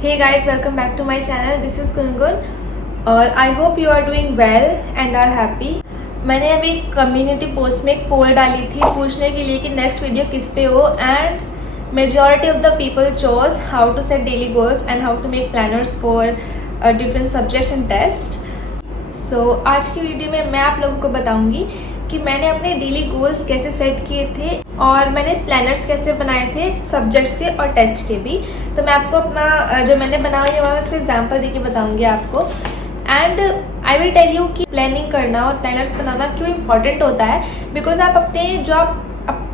Hey guys, welcome back to my channel. This is Gungun और I hope you are doing well and are happy. मैंने अभी community post में एक पोल डाली थी पूछने के लिए कि नेक्स्ट वीडियो किस पे हो and majority of the people chose how to set daily goals and how to make planners for different subjects and test. So आज की वीडियो में मैं आप लोगों को बताऊंगी कि मैंने अपने डेली गोल्स कैसे सेट किए थे और मैंने प्लानर्स कैसे बनाए थे सब्जेक्ट्स के और टेस्ट के भी. तो मैं आपको अपना जो मैंने बनाया है वहाँ से एग्जांपल देके बताऊंगी आपको. And I will tell you कि प्लानिंग करना और प्लानर्स बनाना क्यों इम्पॉर्टेंट होता है. बिकॉज आप अपने जो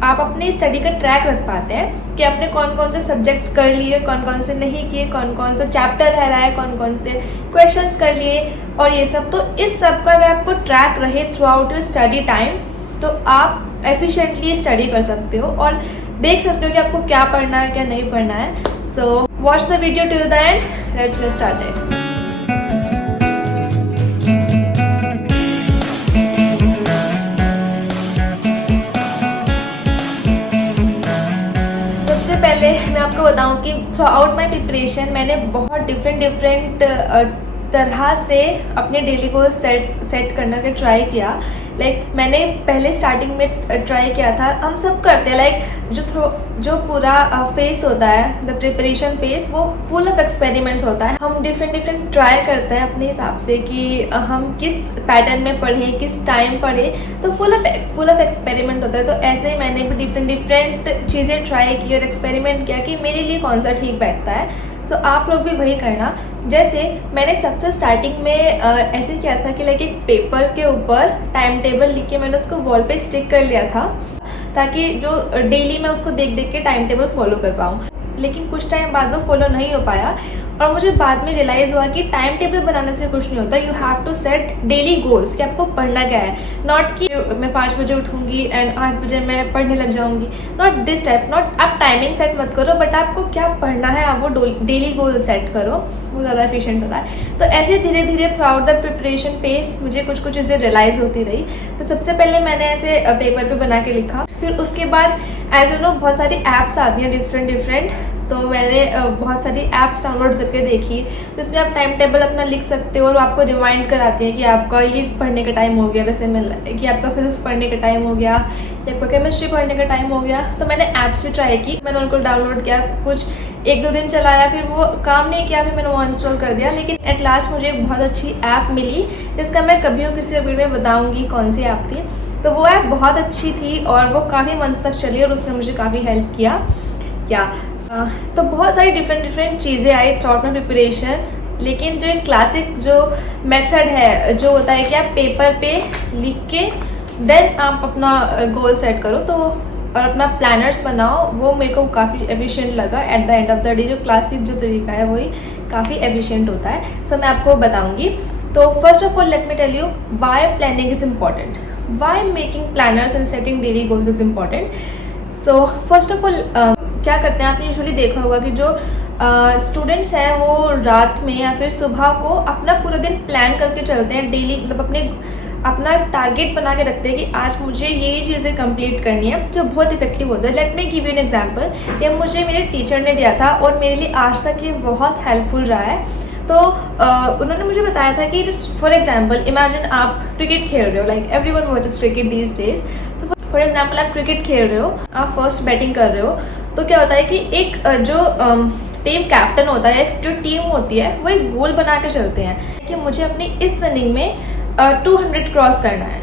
आप अपनी स्टडी का ट्रैक रख पाते हैं कि आपने कौन कौन से सब्जेक्ट्स कर लिए, कौन कौन से नहीं किए, कौन कौन सा चैप्टर रह रहा है, कौन कौन से क्वेश्चंस कर लिए और ये सब. तो इस सब का अगर आपको ट्रैक रहे through out your study time तो आप एफिशिएंटली स्टडी कर सकते हो और देख सकते हो कि आपको क्या पढ़ना है क्या नहीं पढ़ना है. So watch the video till the end. Let's get started. पहले मैं आपको बताऊं कि थ्रू आउट माई प्रिपरेशन मैंने बहुत डिफरेंट तरह से अपने डेली को सेट करने का ट्राई किया. मैंने पहले स्टार्टिंग में ट्राई किया था. हम सब करते हैं जो पूरा फेस होता है द प्रिपरेशन फेस वो फुल ऑफ एक्सपेरिमेंट्स होता है. हम डिफरेंट ट्राई करते हैं अपने हिसाब से कि हम किस पैटर्न में पढ़ें, किस टाइम पढ़ें. तो फुल ऑफ एक्सपेरिमेंट होता है. तो ऐसे ही मैंने भी डिफरेंट चीज़ें ट्राई की और एक्सपेरिमेंट किया कि मेरे लिए कौन सा ठीक बैठता है. सो आप लोग भी वही करना. जैसे मैंने सबसे स्टार्टिंग में ऐसे किया था कि एक पेपर के ऊपर टाइम टेबल लिख के मैंने उसको वॉल पे स्टिक कर लिया था ताकि जो डेली मैं उसको देख के टाइम टेबल फॉलो कर पाऊँ. लेकिन कुछ टाइम बाद वो फॉलो नहीं हो पाया और मुझे बाद में रियलाइज़ हुआ कि टाइम टेबल बनाने से कुछ नहीं होता. You have to set daily goals कि आपको पढ़ना क्या है. नॉट कि मैं 5 बजे उठूँगी एंड 8 बजे मैं पढ़ने लग जाऊँगी. Not this type. नॉट आप टाइमिंग सेट मत करो बट आपको क्या पढ़ना है आप वो डेली गोल सेट करो. वो ज़्यादा एफिशिएंट होता है. तो ऐसे धीरे धीरे through out the preparation face मुझे कुछ चीज़ें रियलाइज़ होती रही. तो सबसे पहले मैंने ऐसे पेपर पे बना के लिखा. फिर उसके बाद एज यू नो बहुत सारी ऐप्स आती हैं डिफरेंट. तो मैंने बहुत सारी ऐप्स डाउनलोड करके देखी जिसमें आप टाइम टेबल अपना लिख सकते हो और आपको रिमाइंड कराती है कि आपका ये पढ़ने का टाइम हो गया. जैसे मैं कि आपका फिजिक्स पढ़ने का टाइम हो गया या आपका केमिस्ट्री पढ़ने का टाइम हो गया. तो मैंने ऐप्स भी ट्राई की. मैंने उनको डाउनलोड किया, कुछ 1-2 दिन चलाया, फिर वो काम नहीं किया, फिर मैंने वो इंस्टॉल कर दिया. लेकिन एट लास्ट मुझे एक बहुत अच्छी ऐप मिली जिसका मैं कभी किसी वीडियो में बताऊँगी कौन सी ऐप थी. तो वो ऐप बहुत अच्छी थी और वो काफ़ी मंथ तक चली और उसने मुझे काफ़ी हेल्प किया. तो बहुत सारी डिफरेंट चीज़ें आई थ्रू आउट माई प्रिपरेशन. लेकिन जो एक क्लासिक जो मेथड है जो होता है कि आप पेपर पे लिख के देन आप अपना गोल सेट करो तो और अपना प्लानर्स बनाओ, वो मेरे को काफ़ी एफिशिएंट लगा. At the end of the day जो क्लासिक जो तरीका है वही काफ़ी एफिशिएंट होता है. सो मैं आपको बताऊँगी. तो first of all let me tell you why planning is important. Why making planners and setting daily goals is important. So first of all क्या करते हैं आपने यूजुअली देखा होगा कि जो स्टूडेंट्स हैं वो रात में या फिर सुबह को अपना पूरा दिन प्लान करके चलते हैं. डेली अपना टारगेट बना के रखते हैं कि आज मुझे ये चीज़ें कंप्लीट करनी है जो बहुत इफेक्टिव होता है. Let me give you an example. ये मुझे मेरे टीचर ने दिया था और मेरे लिए आज तक ये बहुत हेल्पफुल रहा है. तो उन्होंने मुझे बताया था कि फॉर एग्जाम्पल इमेजिन आप क्रिकेट खेल रहे हो. Everyone watches cricket these days. So for example आप क्रिकेट खेल रहे हो, आप फर्स्ट बैटिंग कर रहे हो. तो क्या होता है कि एक जो टीम कैप्टन होता है, जो टीम होती है वो एक गोल बना के चलते हैं कि मुझे अपनी इस इनिंग में 200 क्रॉस करना है.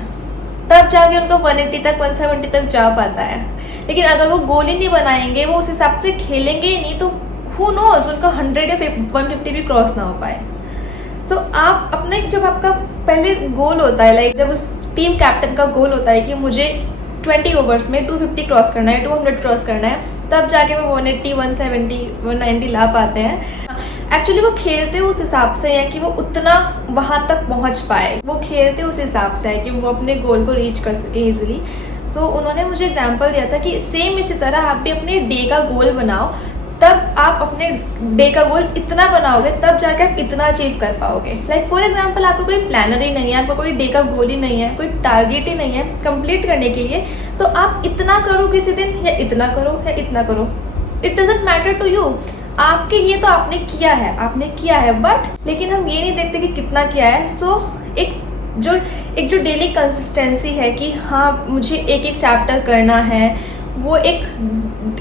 तब जाके उनको 180 तक 170 तक जा पाता है. लेकिन अगर वो गोल ही नहीं बनाएंगे, वो उस हिसाब से खेलेंगे ही नहीं, तो who knows उनका 100 या 150 भी क्रॉस ना हो पाए. सो आप अपने जब आपका पहले गोल होता है जब उस टीम कैप्टन का गोल होता है कि मुझे 20 ओवर्स में 250 क्रॉस करना है, 200 क्रॉस करना है, तब जाके वो 180 170 190 ला पाते हैं. एक्चुअली वो खेलते उस हिसाब से है कि वो उतना वहाँ तक पहुँच पाए. वो खेलते उस हिसाब से है कि वो अपने गोल को रीच कर सके ईजिली. सो उन्होंने मुझे एग्जांपल दिया था कि सेम इसी तरह आप भी अपने डे का गोल बनाओ. तब आप अपने डे का गोल इतना बनाओगे तब जाके आप इतना अचीव कर पाओगे. फॉर एग्जांपल आपको कोई प्लानर ही नहीं है, आपको कोई डे का गोल ही नहीं है, कोई टारगेट ही नहीं है कंप्लीट करने के लिए, तो आप इतना करो किसी दिन या इतना करो या इतना करो. It doesn't matter to you. आपके लिए तो आपने किया है बट लेकिन हम ये नहीं देखते कि कितना किया है। सो एक जो डेली कंसिस्टेंसी है कि हाँ मुझे एक एक चैप्टर करना है, वो एक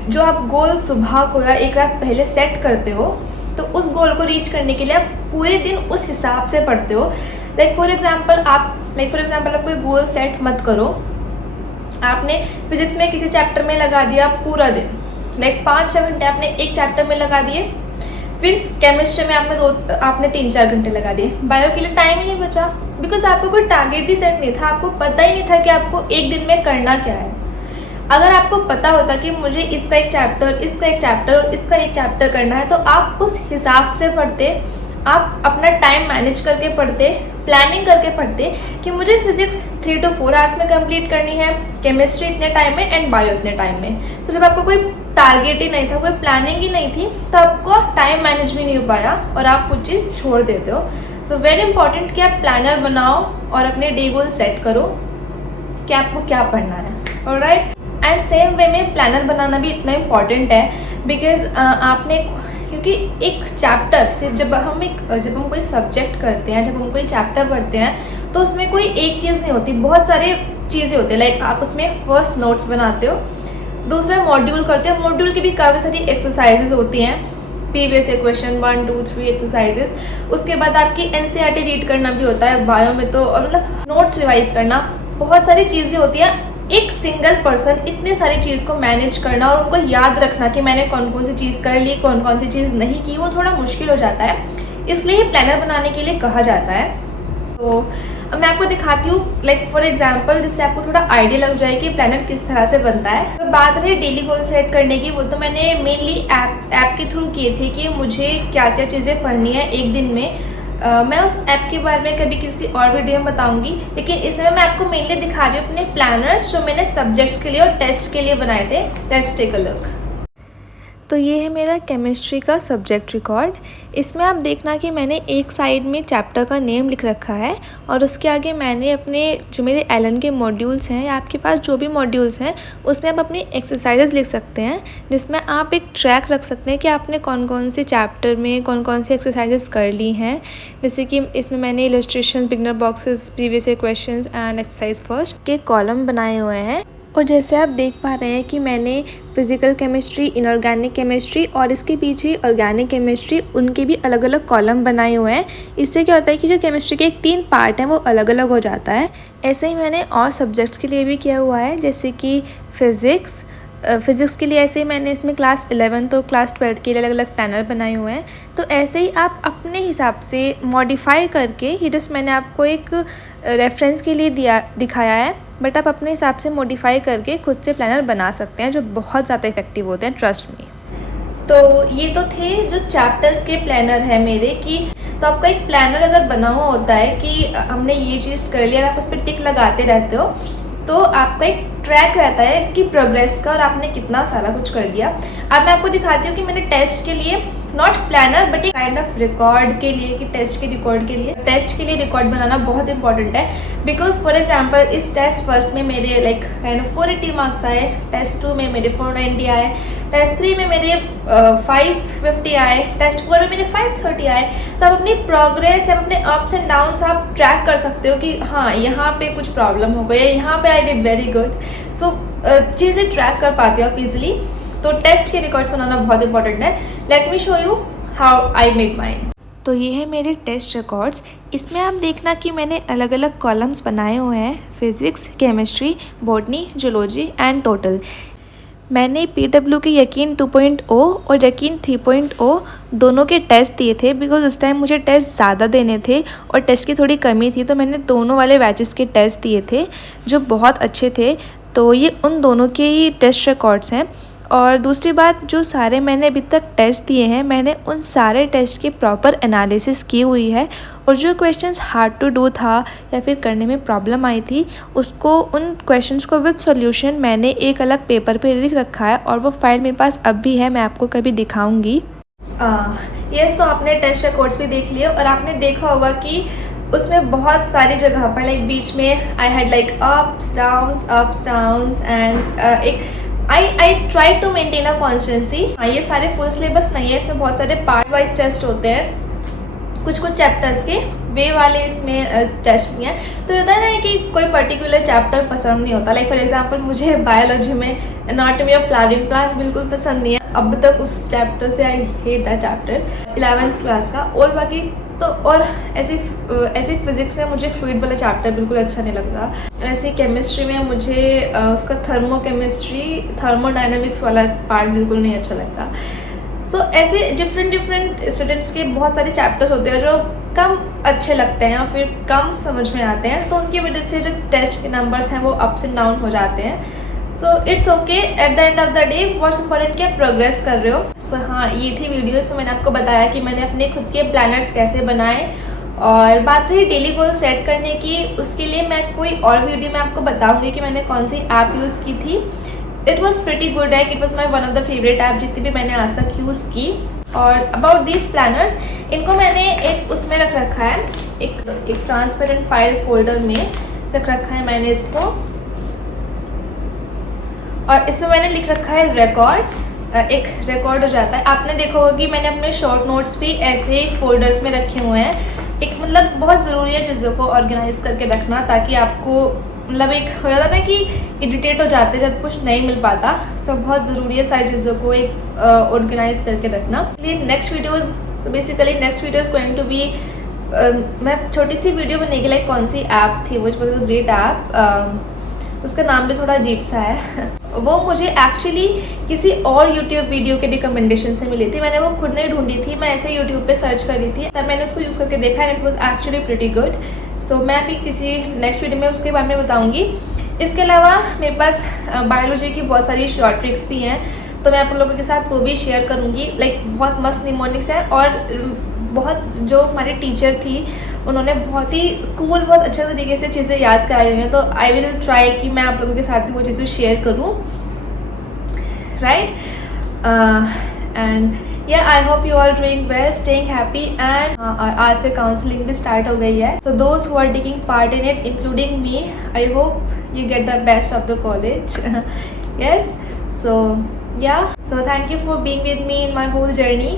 जो आप गोल सुबह को या एक रात पहले सेट करते हो, तो उस गोल को रीच करने के लिए आप पूरे दिन उस हिसाब से पढ़ते हो। लाइक फॉर एग्जांपल आप कोई गोल सेट मत करो। आपने फिजिक्स में किसी चैप्टर में लगा दिया पूरा दिन, लाइक 5-6 घंटे आपने एक चैप्टर में लगा दिए, फिर केमिस्ट्री में आपने 3-4 घंटे लगा दिए, बायो के लिए टाइम ही नहीं बचा, बिकॉज आपको कोई टारगेट ही सेट नहीं था, आपको पता ही नहीं था कि आपको एक दिन में करना क्या है। अगर आपको पता होता कि मुझे इसका एक चैप्टर और इसका एक चैप्टर करना है, तो आप उस हिसाब से पढ़ते, आप अपना टाइम मैनेज करके पढ़ते, प्लानिंग करके पढ़ते कि मुझे फिजिक्स 3 to 4 आवर्स में कंप्लीट करनी है, केमिस्ट्री इतने टाइम में एंड बायो इतने टाइम में। तो जब आपको कोई टारगेट ही नहीं था, कोई प्लानिंग ही नहीं थी, तो आपको टाइम मैनेज भी नहीं हो पाया और आप कुछ चीज़ छोड़ देते हो। सो वेरी इंपॉर्टेंट कि आप प्लानर बनाओ और अपने डे गोल सेट करो कि आपको क्या पढ़ना है। ऑलराइट, एंड सेम वे में प्लानर बनाना भी इतना इम्पॉर्टेंट है बिकॉज क्योंकि एक चैप्टर सिर्फ जब हम कोई सब्जेक्ट करते हैं, जब हम कोई चैप्टर पढ़ते हैं, तो उसमें कोई एक चीज़ नहीं होती, बहुत सारी चीज़ें होती है। लाइक आप उसमें फर्स्ट नोट्स बनाते हो, दूसरा मॉड्यूल करते हो, मॉड्यूल की भी काफ़ी सारी एक्सरसाइजेज होती हैं, प्रीवियस क्वेश्चन 1, 2, 3 एक्सरसाइजेज। उसके बाद आपकी NCERT रीड करना भी होता है बायो में, तो मतलब नोट्स रिवाइज करना, बहुत सारी चीज़ें होती हैं। एक सिंगल पर्सन इतनी सारी चीज़ को मैनेज करना और उनको याद रखना कि मैंने कौन कौन सी चीज़ कर ली, कौन कौन सी चीज़ नहीं की, वो थोड़ा मुश्किल हो जाता है, इसलिए प्लानर बनाने के लिए कहा जाता है। तो अब मैं आपको दिखाती हूँ, लाइक फॉर एग्जांपल, जिससे आपको थोड़ा आइडिया लग जाए कि प्लानर किस तरह से बनता है। और बात रही डेली गोल सेट करने की, वो तो मैंने मेनली ऐप के थ्रू किए थे कि मुझे क्या क्या चीज़ें पढ़नी है एक दिन में। मैं उस ऐप के बारे में कभी किसी और वीडियो में बताऊंगी, लेकिन इसमें मैं आपको मेनली दिखा रही हूँ अपने प्लानर्स जो मैंने सब्जेक्ट्स के लिए और टेस्ट के लिए बनाए थे। Let's take a look. तो ये है मेरा केमिस्ट्री का सब्जेक्ट रिकॉर्ड। इसमें आप देखना कि मैंने एक साइड में चैप्टर का नेम लिख रखा है और उसके आगे मैंने अपने जो मेरे एलन के मॉड्यूल्स हैं, या आपके पास जो भी मॉड्यूल्स हैं उसमें आप अपनी एक्सरसाइजेज लिख सकते हैं, जिसमें आप एक ट्रैक रख सकते हैं कि आपने कौन कौन से चैप्टर में कौन कौन सी एक्सरसाइजेज कर ली हैं। जैसे कि इसमें मैंने illustration, beginner boxes, previous year questions and exercise first के कॉलम बनाए हुए हैं। और जैसे आप देख पा रहे हैं कि मैंने फिज़िकल केमिस्ट्री, इनऑर्गेनिक केमिस्ट्री और इसके पीछे ऑर्गेनिक केमिस्ट्री, उनके भी अलग अलग कॉलम बनाए हुए हैं। इससे क्या होता है कि जो केमिस्ट्री के 3 पार्ट हैं वो अलग अलग हो जाता है। ऐसे ही मैंने और सब्जेक्ट्स के लिए भी किया हुआ है, जैसे कि फ़िज़िक्स के लिए ऐसे ही मैंने इसमें क्लास 11 तो क्लास 12 के लिए अलग अलग प्लानर बनाए हुए हैं। तो ऐसे ही आप अपने हिसाब से मॉडिफाई करके, ये जस्ट मैंने आपको एक रेफरेंस के लिए दिखाया है, बट आप अपने हिसाब से मॉडिफाई करके खुद से प्लानर बना सकते हैं, जो बहुत ज़्यादा इफेक्टिव होते हैं, ट्रस्ट मी। तो ये तो थे जो चैप्टर्स के प्लानर है मेरे कि तो आपका एक प्लानर अगर बना हुआ होता है कि हमने ये चीज़ कर लिया और आप उस पर टिक लगाते रहते हो, तो आपका एक ट्रैक रहता है कि प्रोग्रेस का और आपने कितना सारा कुछ कर लिया। अब मैं आपको दिखाती हूँ कि मैंने टेस्ट के लिए, नॉट प्लानर बट एक काइंड ऑफ रिकॉर्ड के लिए, कि टेस्ट के लिए रिकॉर्ड बनाना बहुत इंपॉर्टेंट है। बिकॉज फॉर एग्जांपल इस टेस्ट फर्स्ट में मेरे लाइक काइंड ऑफ 480 मार्क्स आए, टेस्ट 2 में मेरे 490 आए, टेस्ट 3 में मेरे 550 आए, टेस्ट 4 में मेरे 530 आए। तो आप अपनी प्रोग्रेस, आप अपने अप्स एंड डाउन्स आप ट्रैक कर सकते हो कि हाँ यहाँ पे कुछ प्रॉब्लम हो गई है, यहाँ पे आई डिड वेरी गुड। सो चीज़ें ट्रैक कर पाते हो आप इजीली। तो टेस्ट के रिकॉर्ड्स बनाना बहुत इंपॉर्टेंट है। Let me show you how I made mine. तो ये है मेरे टेस्ट रिकॉर्ड्स। इसमें आप देखना कि मैंने अलग अलग कॉलम्स बनाए हुए हैं, physics, chemistry, botany, zoology and total. मैंने PW के यकीन 2.0 और यकीन 3.0 दोनों के टेस्ट दिए थे, बिकॉज उस टाइम मुझे टेस्ट ज़्यादा देने थे और टेस्ट की थोड़ी कमी थी, तो मैंने दोनों वाले बैचेस के टेस्ट दिए थे जो बहुत अच्छे थे। तो ये उन दोनों के ही टेस्ट रिकॉर्ड्स हैं। और दूसरी बात, जो सारे मैंने अभी तक टेस्ट दिए हैं, मैंने उन सारे टेस्ट की प्रॉपर एनालिसिस की हुई है, और जो क्वेश्चंस हार्ड टू डू था या फिर करने में प्रॉब्लम आई थी, उसको, उन क्वेश्चंस को विद सॉल्यूशन मैंने एक अलग पेपर पे लिख रखा है, और वो फाइल मेरे पास अब भी है, मैं आपको कभी दिखाऊंगी। यस, तो आपने टेस्ट रिकॉर्ड्स भी देख लिए और आपने देखा होगा कि उसमें बहुत सारी जगह पर लाइक बीच में I had like ups downs and एक I try to maintain a constancy. ये सारे फुल सिलेबस नहीं है, इसमें बहुत सारे पार्ट वाइज टेस्ट होते हैं, कुछ चैप्टर्स के वे वाले इसमें टेस्ट भी हैं। तो होता है ना कि कोई पर्टिकुलर चैप्टर पसंद नहीं होता। लाइक फॉर एग्जांपल मुझे बायोलॉजी में एनाटॉमी ऑफ फ्लावरिंग प्लांट बिल्कुल पसंद नहीं है अब तक, उस चैप्टर से I hate that chapter 11th class का। और बाकी तो और ऐसे फिजिक्स में मुझे फ्लूइड वाला चैप्टर बिल्कुल अच्छा नहीं लगता। ऐसे केमिस्ट्री में मुझे उसका थर्मोडायनेमिक्स वाला पार्ट बिल्कुल नहीं अच्छा लगता। सो ऐसे डिफरेंट स्टूडेंट्स के बहुत सारे चैप्टर्स होते हैं जो कम अच्छे लगते हैं और फिर कम समझ में आते हैं, तो उनकी वजह से जो टेस्ट के नंबर्स हैं वो अप्स एंड डाउन हो जाते हैं। So it's okay, at the end of the day what's important कि आप प्रोग्रेस कर रहे हो। सो हाँ, ये थी वीडियोस में मैंने आपको बताया कि मैंने अपने खुद के प्लानर्स कैसे बनाए। और बात रही डेली गोल सेट करने की, उसके लिए मैं कोई और वीडियो में आपको बताऊंगी कि मैंने कौन सी ऐप यूज़ की थी। It was pretty good, it was my one of the favourite app जितनी भी मैंने आज तक यूज़ की। और अबाउट दीज प्लानर्स, इनको मैंने एक उसमें रख रखा है, एक ट्रांसपेरेंट फाइल फोल्डर में रख रखा है मैंने इसको। और इसमें मैंने लिख रखा है रिकॉर्ड्स, एक रिकॉर्ड हो जाता है। आपने देखा होगा कि मैंने अपने शॉर्ट नोट्स भी ऐसे फोल्डर्स में रखे हुए हैं। एक मतलब बहुत ज़रूरी है चीज़ों को ऑर्गेनाइज करके रखना, ताकि आपको मतलब एक हो जाता ना कि इरिटेट हो जाते जब कुछ नहीं मिल पाता। सब बहुत ज़रूरी है सारी चीज़ों को एक ऑर्गेनाइज करके रखना। इसलिए नेक्स्ट वीडियोज़, तो basically next video is going to be, मैं छोटी सी वीडियो बनेगी लाइक कौन सी ऐप थी, which was a great app, उसका नाम भी थोड़ा अजीब सा है। वो मुझे एक्चुअली किसी और यूट्यूब वीडियो के रिकमेंडेशन से मिली थी, मैंने वो खुद नहीं ढूंढी थी, मैं ऐसे यूट्यूब पे सर्च कर रही थी, तब मैंने उसको यूज़ करके देखा and it was actually pretty good. So मैं भी किसी नेक्स्ट वीडियो में उसके बारे में बताऊँगी। इसके अलावा मेरे पास बायोलॉजी की बहुत सारी शॉर्ट ट्रिक्स भी हैं, तो मैं आप लोगों के साथ वो भी शेयर करूँगी। लाइक बहुत मस्त निमोनिक्स है, और बहुत जो हमारी टीचर थी उन्होंने बहुत ही कूल, बहुत अच्छे तरीके से चीज़ें याद कराई हुई हैं। तो आई विल ट्राई कि मैं आप लोगों के साथ वो चीज़ें शेयर करूँ, right. And yeah I hope you are doing well, staying happy. And आज से काउंसलिंग भी स्टार्ट हो गई है, so those who are taking part in it including me, I hope you get the best of the college. Yes, so yeah, so thank you for being with me in my whole journey,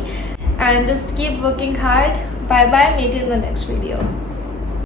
and just keep working hard. Bye bye, meet you in the next video.